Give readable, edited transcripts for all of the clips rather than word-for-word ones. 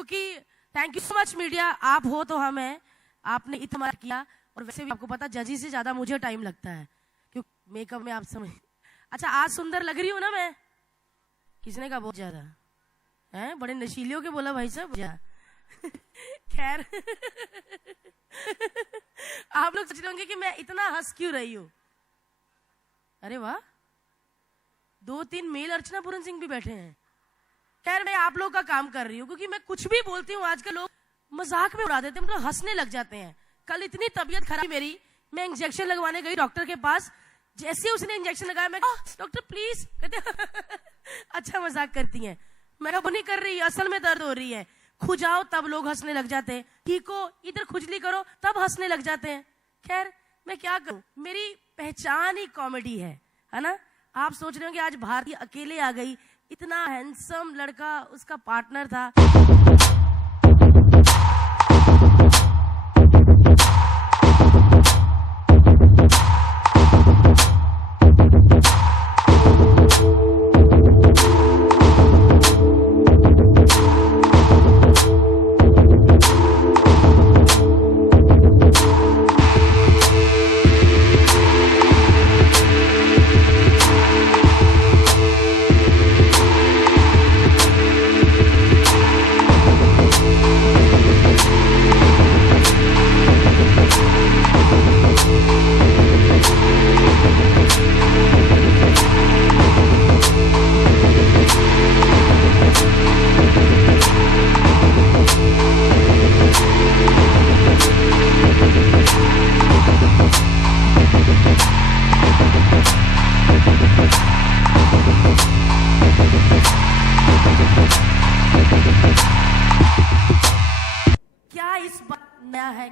क्योंकि thank you so much media, आप हो तो हम हैं, आपने इतना किया। और वैसे भी आपको पता जजी से ज्यादा मुझे टाइम लगता है क्योंकि मेकअप में आप समझ। अच्छा आज सुंदर लग रही हूँ ना मैं? किसने कहा बहुत ज्यादा है? बड़े नशीलियों के बोला भाई साहब। खैर आप लोग सोच रहे होंगे कि मैं इतना हंस क्यों रही हूँ। अरे वाह, 2-3 मेल अर्चना पूरन सिंह भी बैठे हैं। खैर मैं आप लोग का काम कर रही हूँ क्योंकि मैं कुछ भी बोलती हूँ आजकल लोग मजाक में उड़ा देते हैं, मतलब हंसने लग जाते हैं। कल इतनी तबीयत खराब मेरी, मैं इंजेक्शन लगवाने गई डॉक्टर के पास, जैसे उसने इंजेक्शन लगाया मैं डॉक्टर प्लीज कहते अच्छा मजाक करती हैं। मैं वो नहीं कर रही, असल में दर्द हो रही है। खुजाओ तब लोग हंसने लग जाते हैं, ठीक हो इधर खुजली करो तब हंसने लग जाते हैं। खैर मैं क्या करूं, मेरी पहचान ही कॉमेडी है ना। आप सोच रहे हो कि आज भारती अकेले आ गई, इतना हैंडसम लड़का उसका पार्टनर था।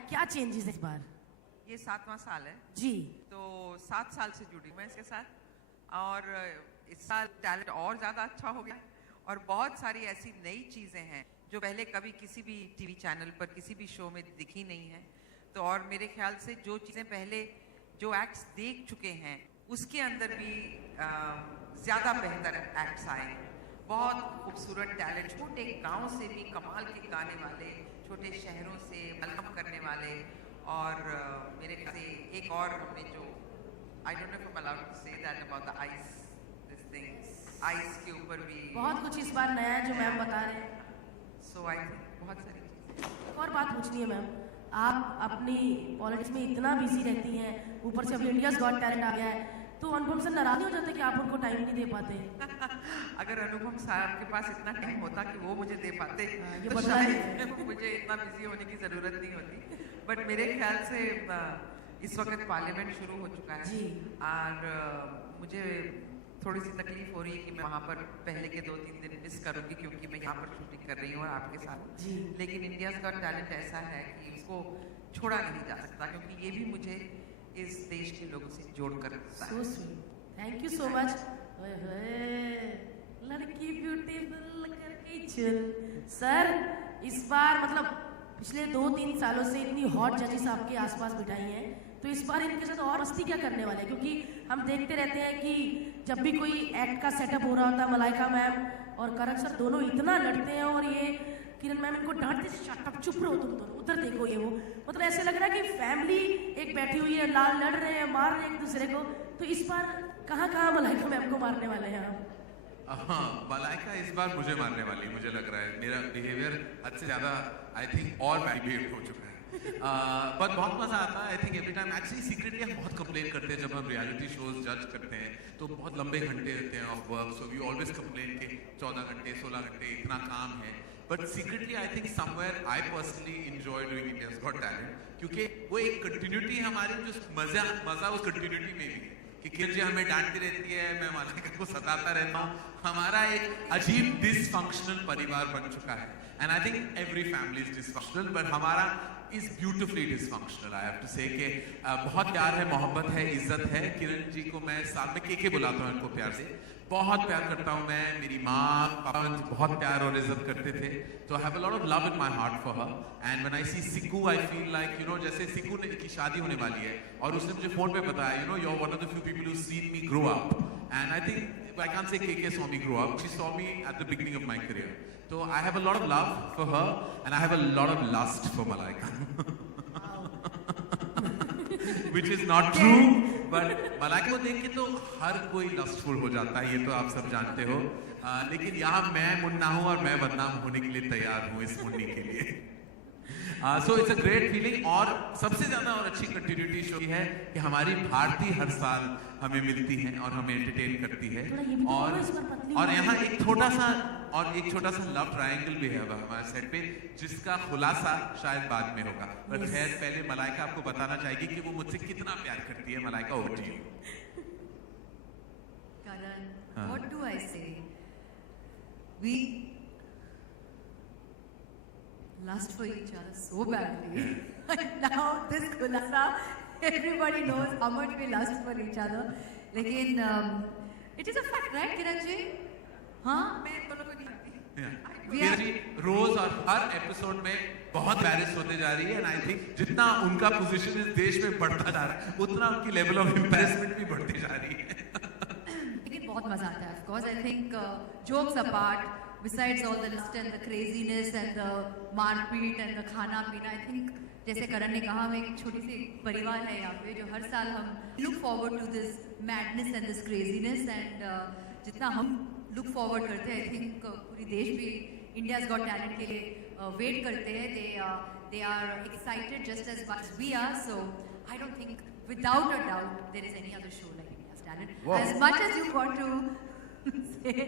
क्या चेंजेस इस बार? ये 7वां साल है जी, तो 7 साल से जुड़ी मैं इसके साथ, और इस साल टैलेंट और ज्यादा अच्छा हो गया और बहुत सारी ऐसी नई चीजें हैं जो पहले कभी किसी भी टीवी चैनल पर किसी भी शो में दिखी नहीं है। तो और मेरे ख्याल से जो चीजें पहले जो एक्ट्स देख चुके हैं उसके अंदर भी ज्यादा बेहतर एक्ट्स आए। बहुत खूबसूरत टैलेंट, छोटे गांव से भी कमाल के गाने वाले, छोटे शहरों से वेलकम करने वाले। और मेरे ख्याल से एक और हमने जो I don't know if I am allowed to say that about the ice, this thing ice के ऊपर भी बहुत कुछ इस बार नया है जो मैम बता रहे हैं। सो आई थिंक बहुत सारी चीजें। एक और बात पूछनी है मैम, आप अपनी पॉलिटिक्स में इतना बिजी रहती हैं, ऊपर से अभी इंडियाज गॉट टैलेंट आ गया है, तो अनुपम सर नाराज हो जाते कि आप उनको टाइम नहीं दे पाते? अगर अनुपम साहब के पास इतना टाइम होता कि वो मुझे दे पाते ये तो शायद मुझे इतना बिजी होने की जरूरत नहीं होती। बट मेरे ख्याल से इस वक्त पार्लियामेंट शुरू हो चुका है और मुझे थोड़ी सी तकलीफ हो रही है कि मैं वहाँ पर पहले के 2-3 दिन मिस करूंगी क्योंकि मैं यहाँ पर शूटिंग कर रही हूँ और आपके साथ। लेकिन इंडियाज गॉट टैलेंट ऐसा है कि उसको छोड़ा नहीं जा सकता क्योंकि ये भी मुझे इस देश के लोगों से जोड़कर रखता है। Thank you so much. लड़की ब्यूटीफुल करके चल सर, इस बार मतलब पिछले 2-3 सालों से इतनी हॉट जजेस आपके आसपास बिठाई हैं, तो इस बार इनके साथ और मस्ती क्या करने वाले हैं? क्योंकि हम देखते रहते हैं कि जब भी कोई एक्ट का सेटअप हो रहा होता है, मलाइका मैम और करण सर दोनों इतना लड़ते हैं और ये किरण मैम इनको डांटते, शट अप चुप रहो तुम दोनों, उधर देखो ये वो, मतलब ऐसे लग रहा है कि फैमिली एक बैठी हुई है, लाल लड़ रहे हैं, मार रहे हैं एक दूसरे को। तो इस बार कहाँ कहाँ मलाइका मैम को मारने वाले हैं आप? हाँ, मलाइका इस बार मुझे मारने वाली मुझे लग रहा है। मेरा बिहेवियर हद से ज्यादा आई थिंक और बैड बिहेव हो चुका है। बट बहुत मजा आता है आई think every time. Actually secretly हम बहुत कंप्लेन करते हैं जब हम रियलिटी शोज जज करते हैं तो बहुत लंबे घंटे होते हैं of work, so we always complain कि 14 घंटे 16 घंटे इतना काम है। But secretly I think somewhere I personally enjoy doing India's Got Talent क्योंकि वो एक कंटिन्यूटी हमारी, जो मजा उस कंटिन्यूटी में भी है कि किरण जी हमें डांटती रहती है, मैं मलाइका को सताता रहता हूँ। हमारा एक अजीब डिसफंक्शनल परिवार बन चुका है and I think every family is dysfunctional but हमारा is beautifully dysfunctional. I have to say कि बहुत प्यार है, मोहब्बत है, इज्जत है। किरण जी को मैं साथ में के बुलाता हूँ, इनको प्यार से बहुत प्यार करता हूँ मैं। मेरी माँ पापा बहुत प्यार और इज्जत करते थे, तो I have a lot of love in my heart for her. And when I see Siku I feel like you know, जैसे सिकू की शादी होने वाली है और उसने मुझे फोन पे बताया, you know you are one of the few people who seen me grow up And I think I can't say KK saw me grow up. She saw me at the beginning of my career. So I have a lot of love for her, and I have a lot of lust for Malaika. Which is not true, but Malaika को देख के तो हर कोई lustful हो जाता है, ये तो आप सब जानते हो. लेकिन यहाँ मैं मुन्ना हूँ और मैं बदनाम होने के लिए तैयार हूँ इस मुन्नी के लिए. So it's a great feeling. और सबसे ज्यादा और अच्छी कंटिन्यूटी शो है कि हमारी भारती हर साल हमें मिलती है और हमें एंटरटेन करती है. और यहाँ एक छोटा सा लव ट्रायंगल भी है हमारे सेट पे, जिसका खुलासा शायद बाद में होगा. पर खैर पहले मलाइका आपको बताना चाहेगी कि वो मुझसे कितना प्यार करती है. Malaika, over to you. Karan, what do I say? We lust for each other so badly. Now this khulasa, everybody knows how much we lust for each other. लेकिन it is a fact, right, Kiran ji? हाँ, मैं दोनों को नहीं आती. किरण जी रोज और हर episode में बहुत बैरिस होते जा रही है. एंड आई थिंक जितना उनका पोजीशन इस देश में बढ़ता जा रहा है, उतना उनकी लेवल ऑफ एम्बैरेसमेंट भी बढ़ती जा रही है. लेकिन बहुत मजा आता है. Of course, I think jokes apart, besides all the lust and the craziness and the मारपीट and the खाना पीना, I think जैसे करण ने कहा, हम एक छोटी सी परिवार है यहाँ पे, जो हर साल हम look forward to this madness and this craziness, and जितना हम look forward करते हैं, I think पूरी देश भी India's Got Talent के लिए वेट करते हैं. They are excited just as much as we are. So I don't think, without a doubt, there is any other show like India's Talent. Wow. As much as you want to say,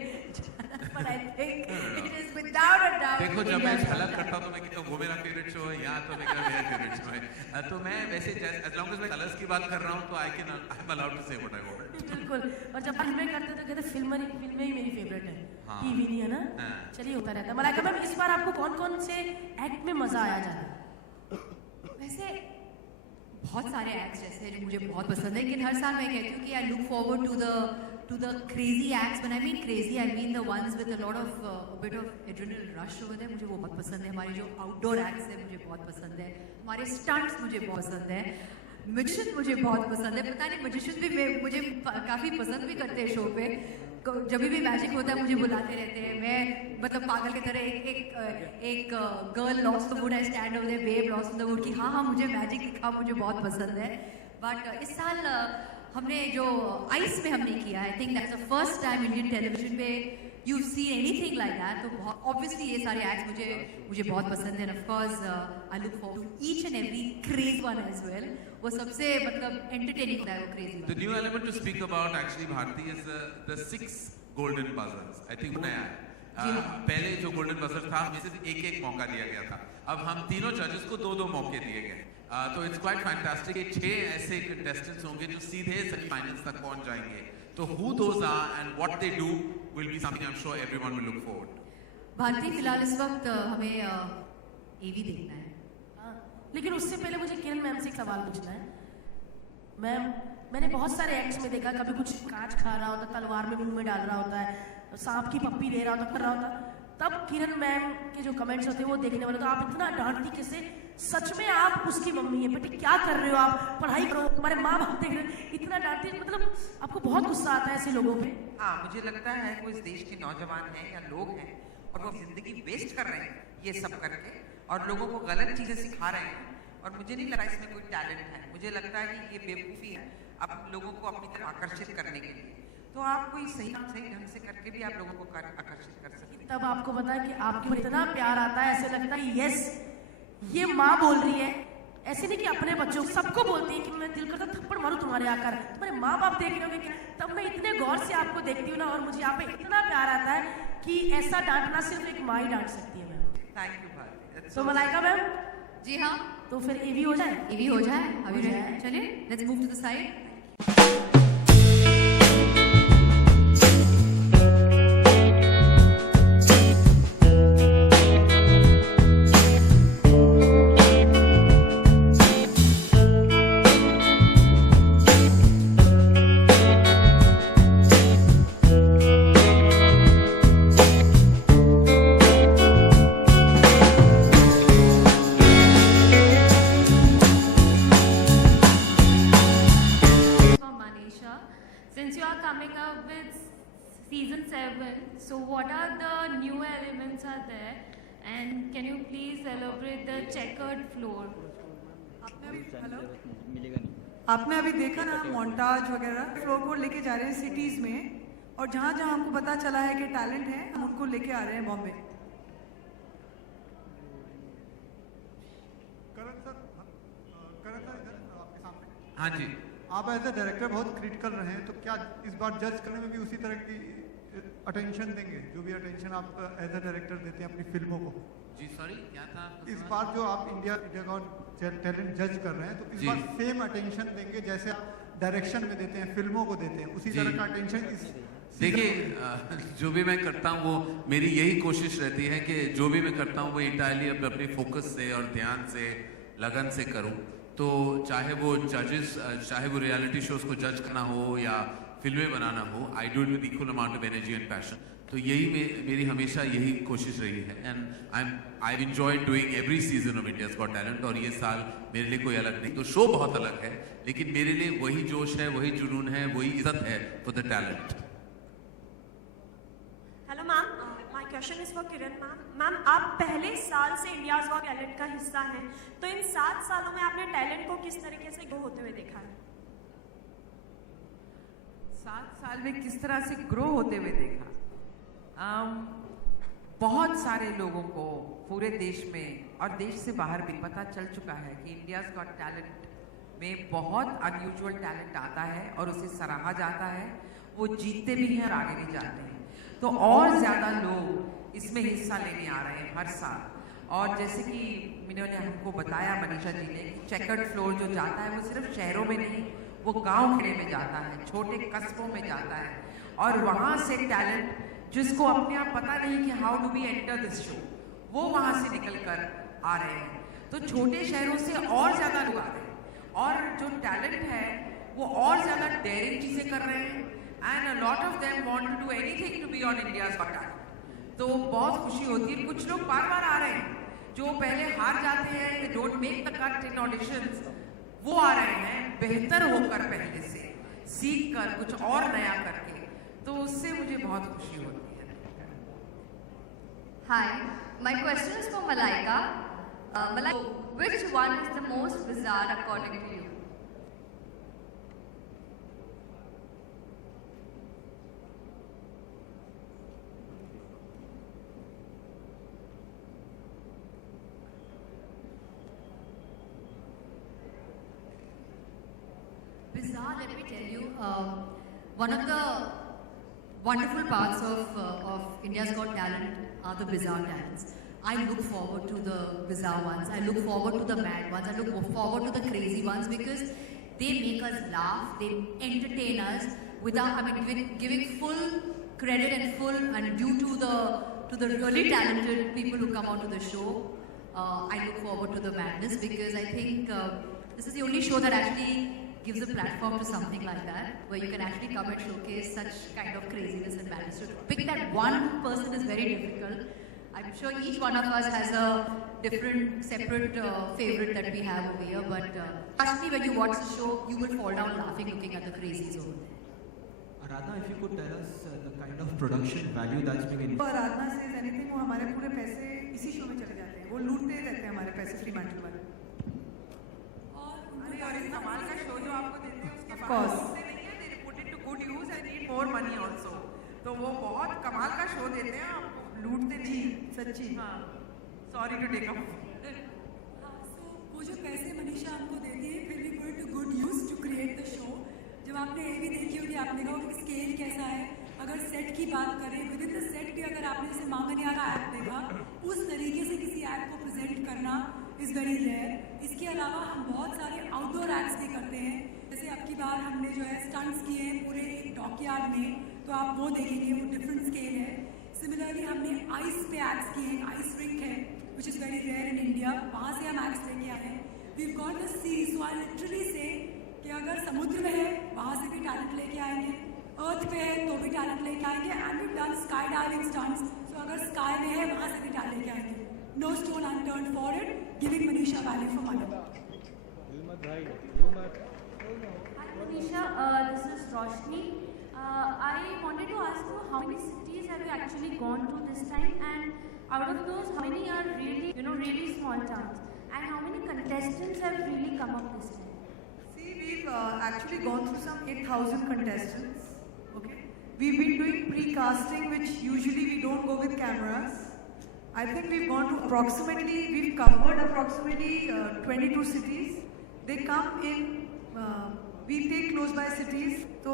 but I think it is without a doubt. देखो जब मैं India's Got झलक Talent. करता हूँ तो मैं कहता हूँ वो मेरा फेवरेट शो है, यहाँ तो मेरा फेवरेट शो है. तो मैं वैसे as long as मैं कलर्स की बात कर रहा हूँ तो I'm allowed to say what I want. बिल्कुल. और जब फिल्में करते तो कहते फिल्में ही मेरी फेवरेट है. हाँ. टीवी नहीं है ना. हाँ. चलिए होता रहता है. मलाइका मैम, इस बार आपको कौन-कौन से एक्ट में मजा आया ज्यादा? वैसे बहुत सारे एक्ट्स जैसे हैं जो मुझे बहुत पसंद है, लेकिन हर साल मैं कहती हूँ कि I look forward to the crazy acts. When I mean crazy, I mean the ones with a lot of bit of adrenaline rush over there. मुझे वो बहुत पसंद है. हमारे जो outdoor acts है मुझे बहुत पसंद है. हमारे stunts मुझे बहुत पसंद है. Magician मुझे बहुत पसंद है. पता नहीं magician भी मुझे काफी पसंद भी करते हैं शो पे. जब भी मैजिक होता है मुझे बुलाते रहते हैं. मैं मतलब पागल की तरह एक girl lost the wood, I stand over there, babe lost the wood, कि हाँ हाँ मुझे मैजिक दिखा, मुझे बहुत पसंद है. बट इस साल हमने जो आइस में हमने किया, I think that's the first time Indian television पे you seen anything like that. तो ऑब्वियसली ये सारे एक्ट्स मुझे बहुत पसंद है. Of course I look forward to each and every craze one as well. वो सबसे मतलब एंटरटेनिंग होता है वो crazy The one. new element to speak about actually Bharti is the 6 golden buzzers. I think नया है. पहले जो golden buzzer था हमें सिर्फ एक मौका दिया गया था. अब हम तीनों जजेस को 2 मौके दिए गए. तो इट्स क्वाइट फैंटास्टिक. 6 ऐसे कंटेस्टेंट्स होंगे जो सीधे सेमीफाइनल्स तक पहुंच जाएंगे. तो who those are and what they do will be something I'm sure everyone will look forward to. Bharti फिलहाल इस वक्त हमें एवी देखना है. हाँ. लेकिन उससे पहले मुझे किरण मैम से एक सवाल पूछना है. मैम, मैंने बहुत सारे एक्ट्स में देखा, कभी कुछ कांच खा रहा होता, तलवार में मुंह में डाल रहा होता है, सांप की पप्पी ले रहा होता, कर रहा होता. तब किरण मैम के जो कमेंट्स होते हैं वो देखने वाले, तो आप इतना डांटती कैसे? सच में आप उसकी मम्मी है, बेटी क्या कर रहे हो आप, पढ़ाई करो, तुम्हारे माँ बाप देख रहे हैं, इतना डांटती, मतलब आपको बहुत गुस्सा आता है ऐसे लोगों पे? हाँ, मुझे लगता है वो इस देश के नौजवान हैं या लोग हैं और वो जिंदगी वेस्ट कर रहे हैं ये सब करके, और लोगों को गलत चीजें सिखा रहे हैं. और मुझे नहीं लगता इसमें कोई टैलेंट है. मुझे लगता है कि ये बेवकूफ़ी है अब लोगों को अपनी तरफ आकर्षित करने के लिए. तो आप कोई सही ढंग से करके भी आप लोगों को आकर्षित कर सकते हैं. तब आपको पता है कि आपके ऊपर इतना प्यार आता है, ऐसे लगता है यस ये माँ बोल रही है. ऐसे नहीं कि अपने बच्चों सबको बोलती है कि मैं दिल करता थप्पड़ मारूं तुम्हारे आकर, तुम्हारे माँ बाप देख रहे होंगे क्या. तब मैं इतने गौर से आपको देखती हूँ ना, और मुझे यहाँ पे इतना प्यार आता है कि ऐसा डांटना सिर्फ एक माँ ही डांट सकती है. Ma'am, thank you Bharti. तो मलाइका मैम, जी हाँ, तो फिर एवी हो जाए. एवी हो जाए अभी. हो जाए. चलिए let's move to the side. are there? And can you please elaborate the checkered floor? आपने अभी देखा ना मोन्टाज वगैरह फ्लोर को लेके जा रहे हैं सिटीज में, और जहाँ जहाँ हमको पता चला है कि टैलेंट है हम उनको लेके आ रहे हैं बॉम्बे। करण सर इधर आपके सामने। हाँ जी, आप एज ए डायरेक्टर बहुत क्रिटिकल रहे हैं, तो क्या इस बार जज करने में भी उसी तरह की अटेंशन देंगे जो भी अटेंशन आप एज ए डायरेक्टर देते हैं अपनी फिल्मों को? जी सॉरी क्या था? इस बार जो आप इंडिया गॉट टैलेंट जज कर रहे हैं, तो इस बार सेम अटेंशन देंगे जैसे आप डायरेक्शन में देते हैं, फिल्मों को देते हैं, उसी तरह का अटेंशन इस? देखिए, जो भी मैं करता हूँ वो मेरी यही कोशिश रहती है कि जो भी मैं करता हूँ वो इंटायरली अपने फोकस से और ध्यान से, लगन से करूँ। तो चाहे वो जजेस, चाहे वो रियलिटी शोज को जज करना हो या फिल्में बनाना हो, I do it with equal amount of energy and passion. तो यही मेरी हमेशा यही कोशिश रही है, and I enjoy doing every season of India's Got talent. और ये साल मेरे लिए कोई अलग नहीं, तो शो बहुत अलग है, लेकिन मेरे लिए वही जोश है, वही जुनून है, वही इज्जत है for the talent. Hello ma'am, my question is for Kiran ma'am. Ma'am, आप पहले साल से इंडियाज गॉट टैलेंट का हिस्सा हैं, तो इन 7 सालों में आपने टैलेंट को किस तरीके से ग्रो होते हुए देखा है? 7 साल में किस तरह से ग्रो होते हुए देखा? बहुत सारे लोगों को पूरे देश में और देश से बाहर भी पता चल चुका है कि इंडियाज गॉट टैलेंट में बहुत अनयूजुअल टैलेंट आता है और उसे सराहा जाता है। वो जीतते भी हैं और आगे भी जाते हैं, तो और ज़्यादा लोग इसमें हिस्सा लेने आ रहे हैं हर साल। और जैसे कि इन्होंने हमको बताया, मनीषा जी ने, चेकर्ड फ्लोर जो जाता है वो सिर्फ शहरों में नहीं, वो गांव खेड़े में जाता है, छोटे कस्बों में जाता है, और वहाँ से टैलेंट जिसको अपने आप पता नहीं कि how do we enter this show, वो वहाँ से निकल कर आ रहे हैं। तो छोटे शहरों से और ज़्यादा लोग आ रहे हैं, और जो टैलेंट है वो और ज़्यादा डेयरिंग चीज़ें कर रहे हैं, and a lot of them want to do anything to be on India's Got Talent. तो बहुत खुशी होती है। कुछ लोग बार बार आ रहे हैं, जो पहले हार जाते हैं, they don't make the cut in auditions, वो आ रहे हैं बेहतर होकर, पहले से सीख कर, कुछ और नया करके, तो उससे मुझे बहुत खुशी होती है। Hi, my question is for Malaika. Malaika, which one is the most bizarre according to you? Bizarre, let me tell you, one of the wonderful parts of India's Got Talent are the bizarre talents. I look forward to the bizarre ones. I look forward to the mad ones. I look forward to the crazy ones because they make us laugh. They entertain us without, giving full credit and full and due to the really talented people who come onto the show. I look forward to the madness because I think this is the only show that actually gives a platform to something like that, where you can actually come and showcase such kind of craziness and madness. So to pick that one person is very difficult. I'm sure each one of us has a different, separate favorite that we have over here, but especially when you watch the show, you will fall down laughing looking at the crazies over there. Aradhana, if you could tell us the kind of production value that's being Aradhana says anything, वो हमारे पूरे पैसे इसी show में चले जाते हैं, वो लूटते रहते हैं हमारे पैसे फ्री मैटर वाले। और इस कमाल का शो जो आपको देते हैं उसके बाद उससे नहीं है, they put it to good use and need more money also। तो वो बहुत कमाल का शो देते हैं, आप लूटते नहीं, सच्ची। हाँ, सॉरी टू टेक अप। सो वो जो पैसे मनीषा हमको देती है, फिर भी put it to good use to create the show। जब आपने ये भी देखी होगी, आपने कहा कि स्केल कैसा है, अगर सेट की बात करें, विद इन द सेट भी अगर आपने जैसे मांगनिया का ऐप देखा, उस तरीके से किसी ऐप को प्रेजेंट करना इज़ वेरी रेयर। इसके अलावा हम बहुत सारे आउटडोर एक्ट्स भी करते हैं, जैसे अब की बार हमने जो है स्टंट्स किए हैं पूरे एक डॉकयार्ड में, तो आप वो देखेंगे, वो डिफरेंट स्केल है। सिमिलरली हमने आइस पे एक्ट्स किए हैं, आइस रिंक है which is very rare in India, वहाँ से हम एक्ट्स लेके आए हैं। We got the sea, so I literally say कि अगर समुद्र में है वहाँ से भी टैलेंट लेके आएंगे, अर्थ पे है तो भी टैलेंट लेके आएंगे, and we done sky diving stunts, so अगर स्काई में है वहाँ से भी टैलेंट लेके आएंगे। No stone unturned for it, giving Manisha value for money. Hi Manisha, this is Roshni. I wanted to ask you how many cities have you actually gone to this time, and out of those, how many are really, really small towns? And how many contestants have really come up this time? See, we've actually gone through some 8,000 contestants. Okay, we've been doing pre-casting, which usually we don't go with cameras. I think we've covered approximately 22 cities. They come in. We take close by cities. So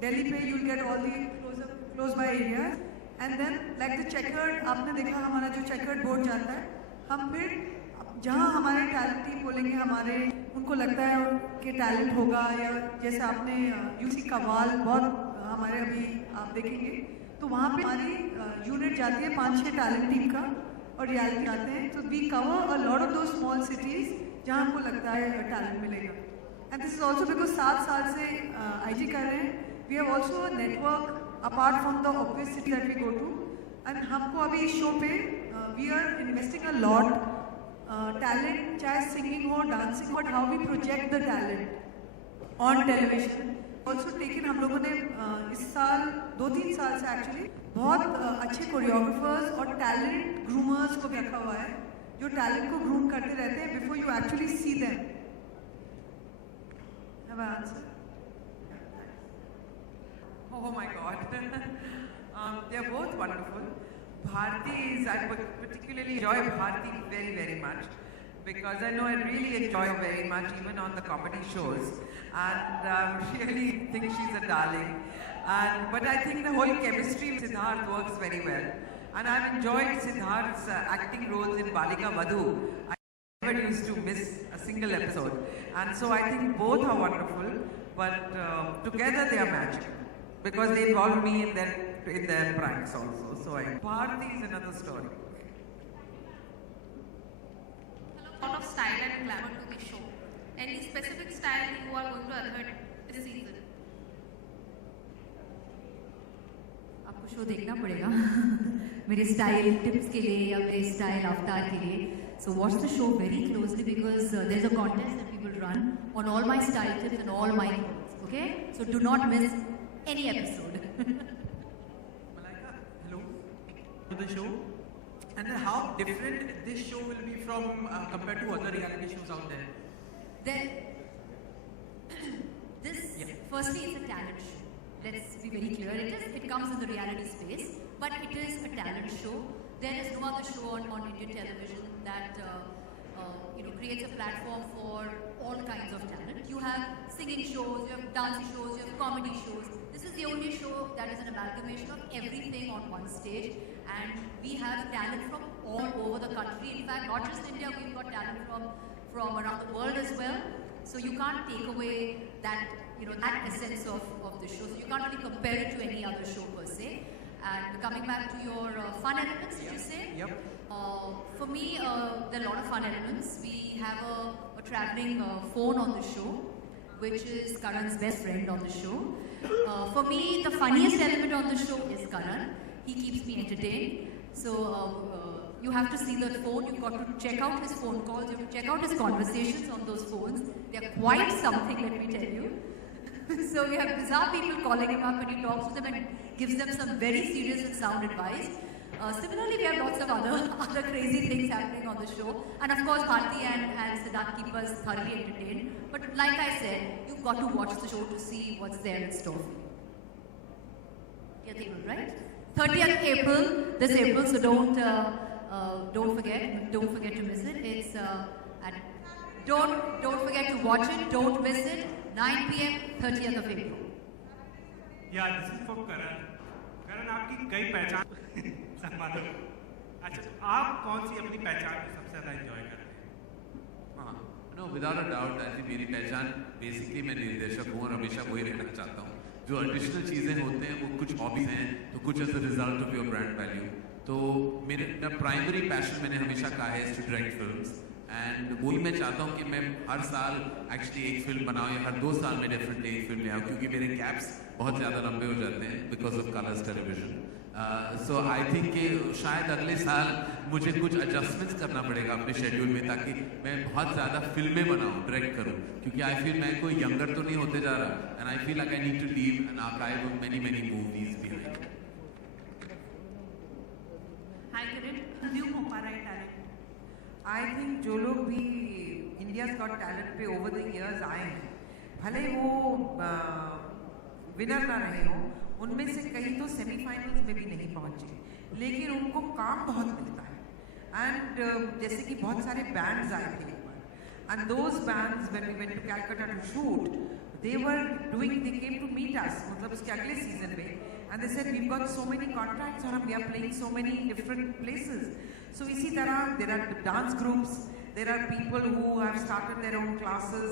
Delhi पे you'll get all the close by areas. And then like the checkered, आपने देखा हमारा जो checkered board जाता है, हम फिर जहाँ हमारे टैलेंट टीम बोलेंगे, हमारे उनको लगता है कि टैलेंट होगा, या जैसे आपने यूसी कवाल बहुत हमारे अभी आप देखेंगे, तो वहाँ पे हमारी यूनिट जाती है 5-6 टैलेंट टीम का और रियलिटी आते हैं. तो we cover a lot of though small cities जहाँ हमको लगता है टैलेंट मिलेगा. And this is also because 7 साल से IG कर रहे हैं. We have also a network apart from the obvious city that we go to. एंड हमको अभी इस शो पे we are investing a lot talent, चाहे सिंगिंग हो, dancing, but how we project the talent on television. Also taken हम लोगों ने इस साल 2-3 साल से एक्चुअली बहुत अच्छे कोरियोग्राफर्स और टैलेंट ग्रूमर्स को भी रखा हुआ है, जो टैलेंट को ग्रूम करते रहते हैं before you actually see them. Have I answer? Oh my God. They are both wonderful. Bharti I particularly enjoy Bharti very, very much because I know I really enjoy her very much even on the comedy shows, and really think she's a darling. But I think the whole chemistry with Siddharth works very well, and I've enjoyed Siddharth's acting roles in Balika Vadhu. I never used to miss a single episode, and so I think both are wonderful, but together they are magic because they involve me in their pranks also. So Bharti is another story. A lot of style and glamour to the show. Any specific style you are going to adhere this season? आपको show देखना पड़ेगा मेरे style tips के लिए या मेरे style अवतार के लिए. So watch the show very closely because there's a contest that we will run on all my style tips and all my clothes. Okay? So do not miss any episode. Malaika, hello to the show. And then how different this show will be from compared to other reality shows out there? Firstly, it's a talent show. Let's be very clear. It comes in the reality space, but it is a talent show. There is no other show on Indian television that creates a platform for all kinds of talent. You have singing shows, you have dancing shows, you have comedy shows. This is the only show that is an amalgamation of everything on one stage, and we have talent from all over the country. In fact, not just India, we've got talent from around the world as well. So you can't take away that that essence of the show. So you can't really compare it to any other show per se. And coming back to your fun elements, did you say? Yep. For me, there are a lot of fun elements. We have a traveling phone on the show, which is Karan's best friend on the show. For me, the funniest element on the show is Karan. He keeps me entertained. So you have to see that phone. You've got to check out his phone calls. You have to check out his conversations on those phones. They are quite something, let me tell you. So we have bizarre people calling him up and he talks to them and gives them some very serious and sound advice. Similarly, we have lots of other crazy things happening on the show. And of course, Bharti and Siddharth keep us thoroughly entertained. But like I said, you've got to watch the show to see what's there in store for you. 30th April, right? 30th April, this April, so don't forget to miss it. It's don't forget to watch it, don't miss it. 9 p.m. 30th of April. Yeah, this is for Karan. Karan, आपकी कई पहचान सम्मान. अच्छा, आप कौन सी अपनी पहचान को सबसे ज़्यादा एंजॉय करते हैं? हाँ, no, without a doubt, ऐसी मेरी पहचान बेसिकली मैं निर्देशक हूँ और हमेशा वही रहना चाहता हूँ. जो एडिशनल चीज़ें होते हैं वो कुछ हॉबीज हैं, तो कुछ as a result of your brand value. तो मेरा प्राइमरी पैशन मैंने हमेशा कहा है टू डायरेक्ट फिल्म्स. एंड वही मैं चाहता हूँ कि मैं हर साल एक्चुअली एक फिल्म बनाऊँ या हर 2 साल में डेफिनेटली एक फिल्म ले आऊँ, क्योंकि मेरे गैप्स बहुत ज़्यादा लंबे हो जाते हैं because of colours television. So I think कि शायद अगले साल मुझे कुछ एडजस्टमेंट्स करना पड़ेगा अपने शेड्यूल में, ताकि मैं बहुत ज़्यादा फिल्में बनाऊँ, डायरेक्ट करूँ, क्योंकि आई फील मैं कोई यंगर तो नहीं होते जा रहा. And I feel like I need to leave an archive of many movies behind. Hi Kiran. हो पा रहा है टैलेंट? आई थिंक जो लोग भी इंडियाज गॉट टैलेंट पे ओवर द इयर्स आए हैं, भले वो विनर ना रहे हो, उनमें से कई तो सेमीफाइनल्स में भी नहीं पहुंचे, लेकिन उनको काम बहुत मिलता है। एंड जैसे कि बहुत सारे बैंड्स आए थे, and those bands when we went to Calcutta to shoot, they came to meet us, मतलब उसके अगले सीजन में, and they said we've got so many contracts और we are playing so many different places. So इसी तरह there are dance groups, there are people who have started their own classes,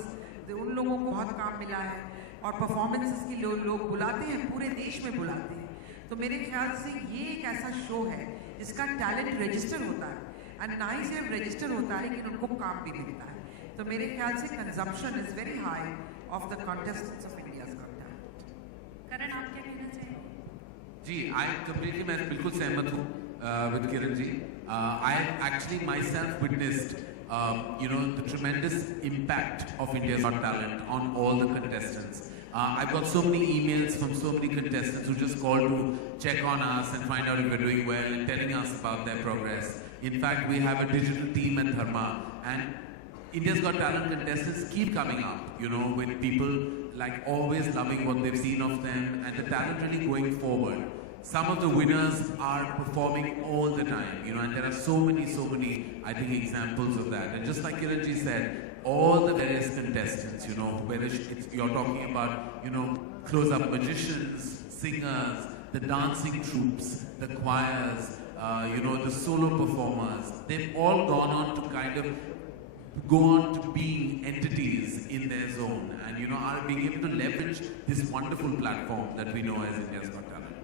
उन लोगों को बहुत काम मिला है, और performances के लोग बुलाते हैं, पूरे देश में बुलाते हैं। तो मेरे ख्याल से ये एक ऐसा शो है जिसका टैलेंट रजिस्टर होता है, एंड ना ही सिर्फ रजिस्टर होता है लेकिन उनको काम भी मिलता है। तो मेरे ख्याल से consumption is very high of the contestants of India's Got Talent. करण, आप क्या कहना चाहेंगे? जी, मैं बिल्कुल सहमत हूँ with Kiran ji. I actually myself witnessed the tremendous impact of India's Got Talent on all the contestants. I've got so many emails from so many contestants who just called to check on us and find out if we're doing well and telling us about their progress. In fact, we have a digital team at Dharma, and India's Got Talent contestants keep coming up, with people like always loving what they've seen of them and the talent really going forward. Some of the winners are performing all the time, and there are so many, I think, examples of that. And just like Kiranji said, all the various contestants, whether you're talking about, close-up magicians, singers, the dancing troupes, the choirs, the solo performers, they've all gone on to kind of go on to being entities in their zone, and are being able to leverage this wonderful platform that we know as India's Got Talent.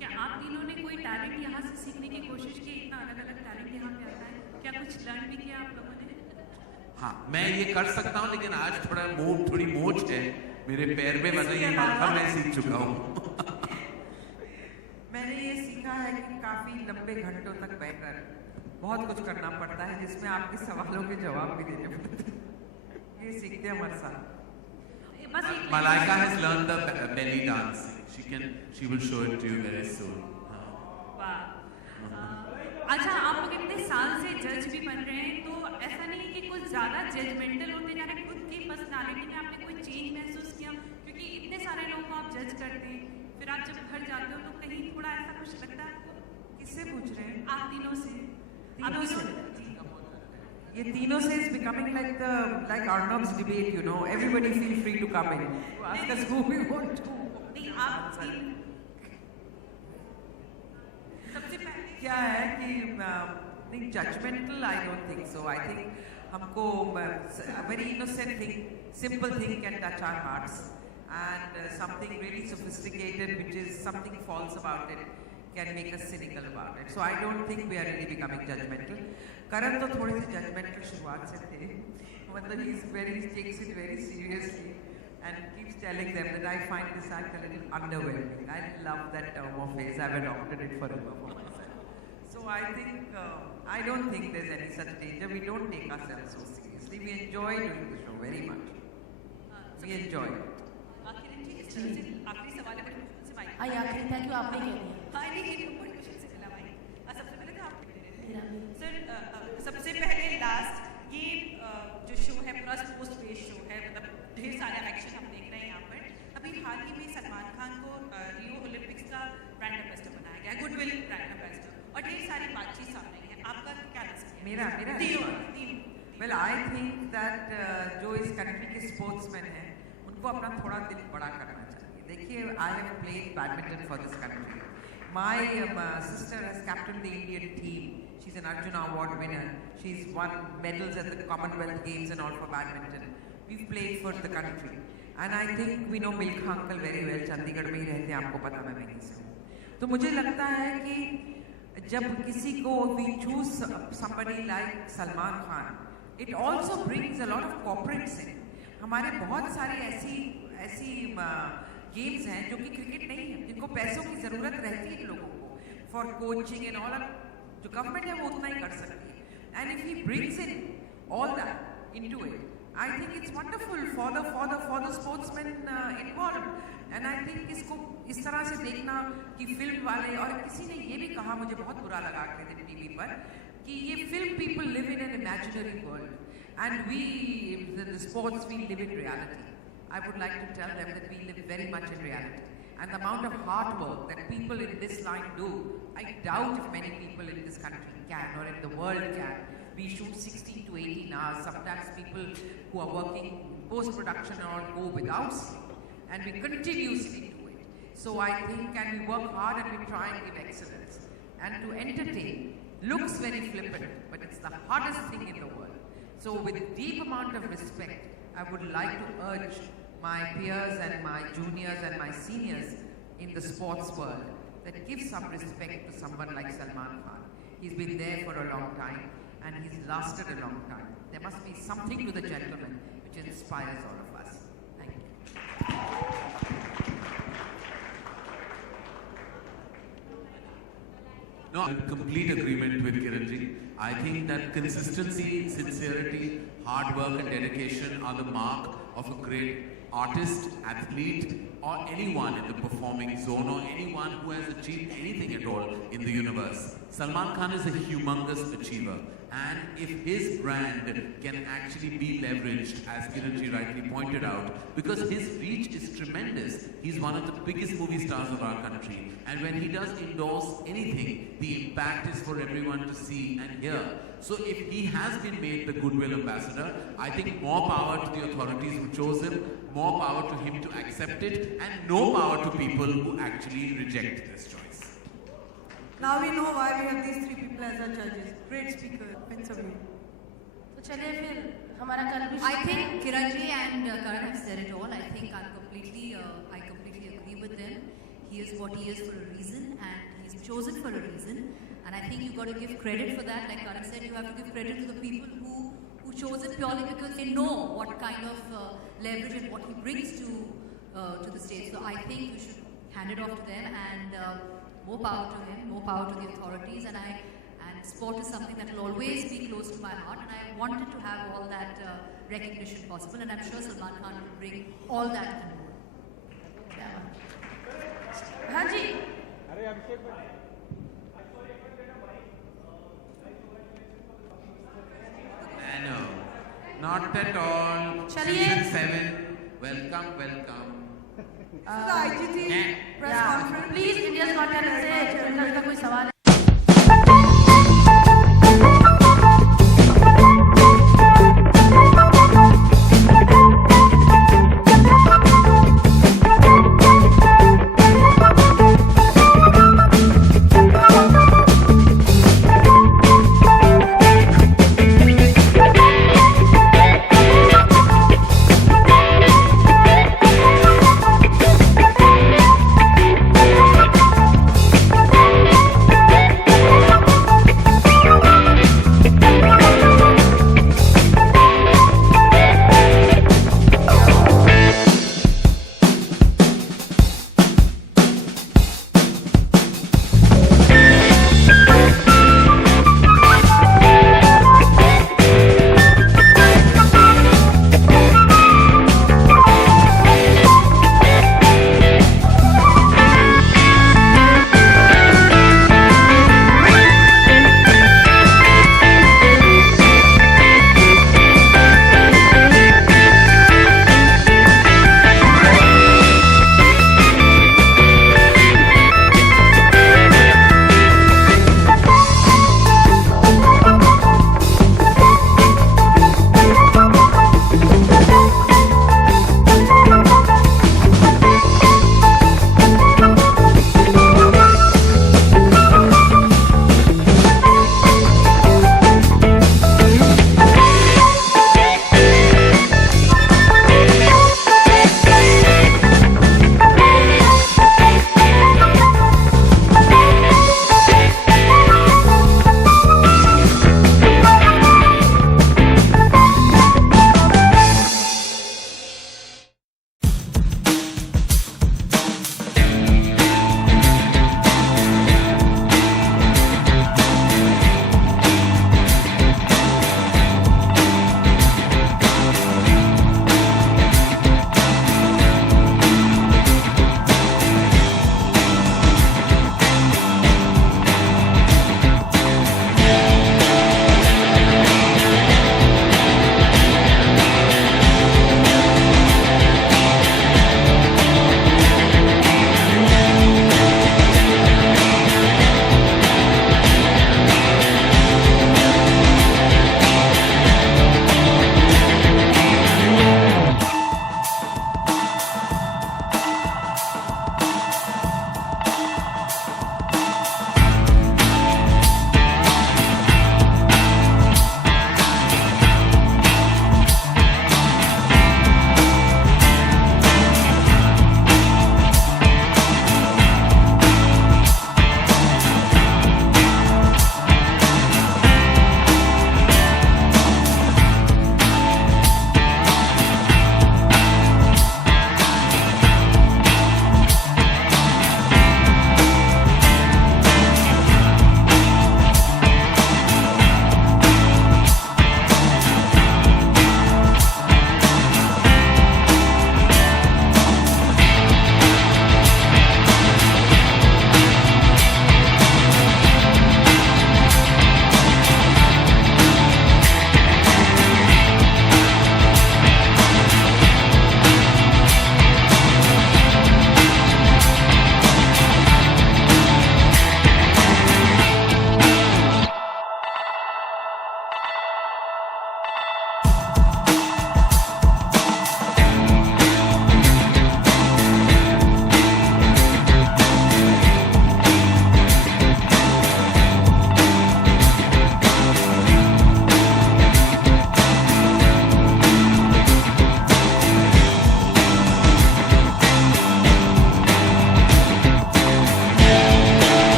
क्या आप तीनों ने कोई talent यहाँ से सीखने की कोशिश की? इतना अलग-अलग टैलेंट यहाँ पे आता है, क्या कुछ लर्न भी किया आप लोगों ने? हाँ, मैं ये कर सकता हूँ, लेकिन आज थोड़ी मोच है मेरे पैर में, वरना ये माथा मैं सीख चुका हूँ। मैंने ये सीखा है कि काफी लंबे घंटों तक बैठकर बहुत कुछ करना पड़ता है, जिसमें आपके सवालों के जवाब भी देने पड़ते हैं। ये सीखते हैं हमारे साथ। Malaika has learned the belly dance. She will show it to you very soon. वाह। अच्छा, आप लोग इतने साल से जज भी बन रहे हैं, तो ऐसा नहीं कि कुछ ज्यादा जजमेंटल होते जा रहे, खुद की पर्सनालिटी में आपने कोई चेंज महसूस किया? क्योंकि इतने सारे लोगों को आप जज करते हैं, फिर आप जब घर जाते हो तो कहीं थोड़ा ऐसा कुछ लगता है आपको? किससे पूछ रहे हैं? आप तीनों से। ये तीनों से is becoming like Arnab's debate, everybody feel free to come in. Ask us who we want to. नहीं, आप सबसे पहले क्या है कि नहीं, judgmental I don't think so. I think हमको a very innocent thing, simple thing can touch our hearts, and something really sophisticated, which is something false about it, can make us cynical about it. So I don't think we are really becoming judgmental. Karan तो थोड़े से judgmental शुरुआत से थे, मतलब he takes it very seriously and keeps telling them that I find this act a little underwhelming. I love that term of his. I've adopted it forever for myself. So I think I don't think there's any such danger. We don't take ourselves so seriously. We enjoy doing the show very much. We enjoy it. आखिरी सवाल है बड़े मुश्किल से भाई। हाँ, आखिरी था कि आपने कह दिया। हाँ, नहीं, बड़ी मुश्किल से चला भाई। सबसे पहले तो आप सर, सबसे पहले लास्ट ये जो शो है पूरा स्पोर्ट्स बेस्ड शो है, मतलब ढेर सारे एक्शन हम देख रहे हैं यहाँ पर। अभी हाल ही में सलमान खान को रियो ओलंपिक्स का ब्रांड एम्बेसडर बनाया गया, गुडविल ब्रांड एम्बेसडर, और ढेर सारी बातचीत सामने आई है। आपका क्या नजरिया? मेरा तीनों। Well, I think that जो इस कंट्री के स्पोर्ट्समैन हैं, उनको अपना थोड़ा दिल बड़ा करना चाहिए। देखिए, I have played badminton for this country. My sister has captained the Indian team. She's an Arjuna Award winner. She's won medals at the Commonwealth Games and all for badminton. We've played for the country. And I think we know Milkha uncle very well. Chandigarh में ही रहते हैं, आपको पता मैं वहीं से हूँ। तो मुझे लगता है कि जब किसी को we choose somebody like Salman Khan, it also brings a lot of corporates in. हमारे बहुत सारी ऐसी गेम्स हैं जो कि क्रिकेट नहीं है, जिनको पैसों की जरूरत रहती है लोगों को फॉर कोचिंग एंड ऑल, जो गवर्नमेंट है वो उतना ही कर सकती है। And if he brings in all that into it, I think it's wonderful for the sportsman involved. And I think इसको इस तरह से देखना कि फिल्म वाले, और किसी ने ये भी कहा, मुझे बहुत बुरा लगा अगले दिन टीवी पर, कि ये film people live in an imaginary world, and we, the sports, we live in reality. I would like to tell them that we live very much in reality. And the amount of hard work that people in this line do, I doubt if many people in this country can, or in the world can. We shoot 16 to 18 hours. Sometimes people who are working post-production and all go without sleep. And we continuously do it. So I think, and we work hard and we try and give excellence. And to entertain looks very flippant, but it's the hardest thing in the world. So with a deep amount of respect, I would like to urge my peers and my juniors and my seniors in the sports world that give some respect to someone like Salman Khan. He's been there for a long time and he's lasted a long time. There must be something to the gentleman which inspires all of us. Thank you. No, I'm in complete agreement with Kiranji. I think that consistency, sincerity, hard work and dedication are the mark of a great artist, athlete, or anyone in the performing zone, or anyone who has achieved anything at all in the universe. Salman Khan is a humongous achiever, and if his brand can actually be leveraged, as Kiranji rightly pointed out, because his reach is tremendous. He's one of the biggest movie stars of our country, and when he does endorse anything, the impact is for everyone to see and hear. So if he has been made the goodwill ambassador, I think more power to the authorities who chose him, more power to him to accept it, and no power to people who actually reject this choice. Now we know why we have these three people as our judges. Great speaker, Prince of You. तो चलिए फिर हमारा कल भी I think Kiranji and Karan have said it all. I think I completely agree with them. He is what he is for a reason, and he's chosen for a reason. And I think you've got to give credit for that. Like Karan said, you have to give credit to the people who chose it purely because they know what kind of leverage and what he brings to the stage. So I think you should hand it off to them, and more power to him, more power to the authorities. And sport is something that will always be close to my heart, and I wanted to have all that recognition possible, and I'm sure Salman Khan will bring all that and more. हाँ जी No, not at all. चलिए। Season 7, welcome. The IGT press conference. Please India got talent से का कोई सवाल है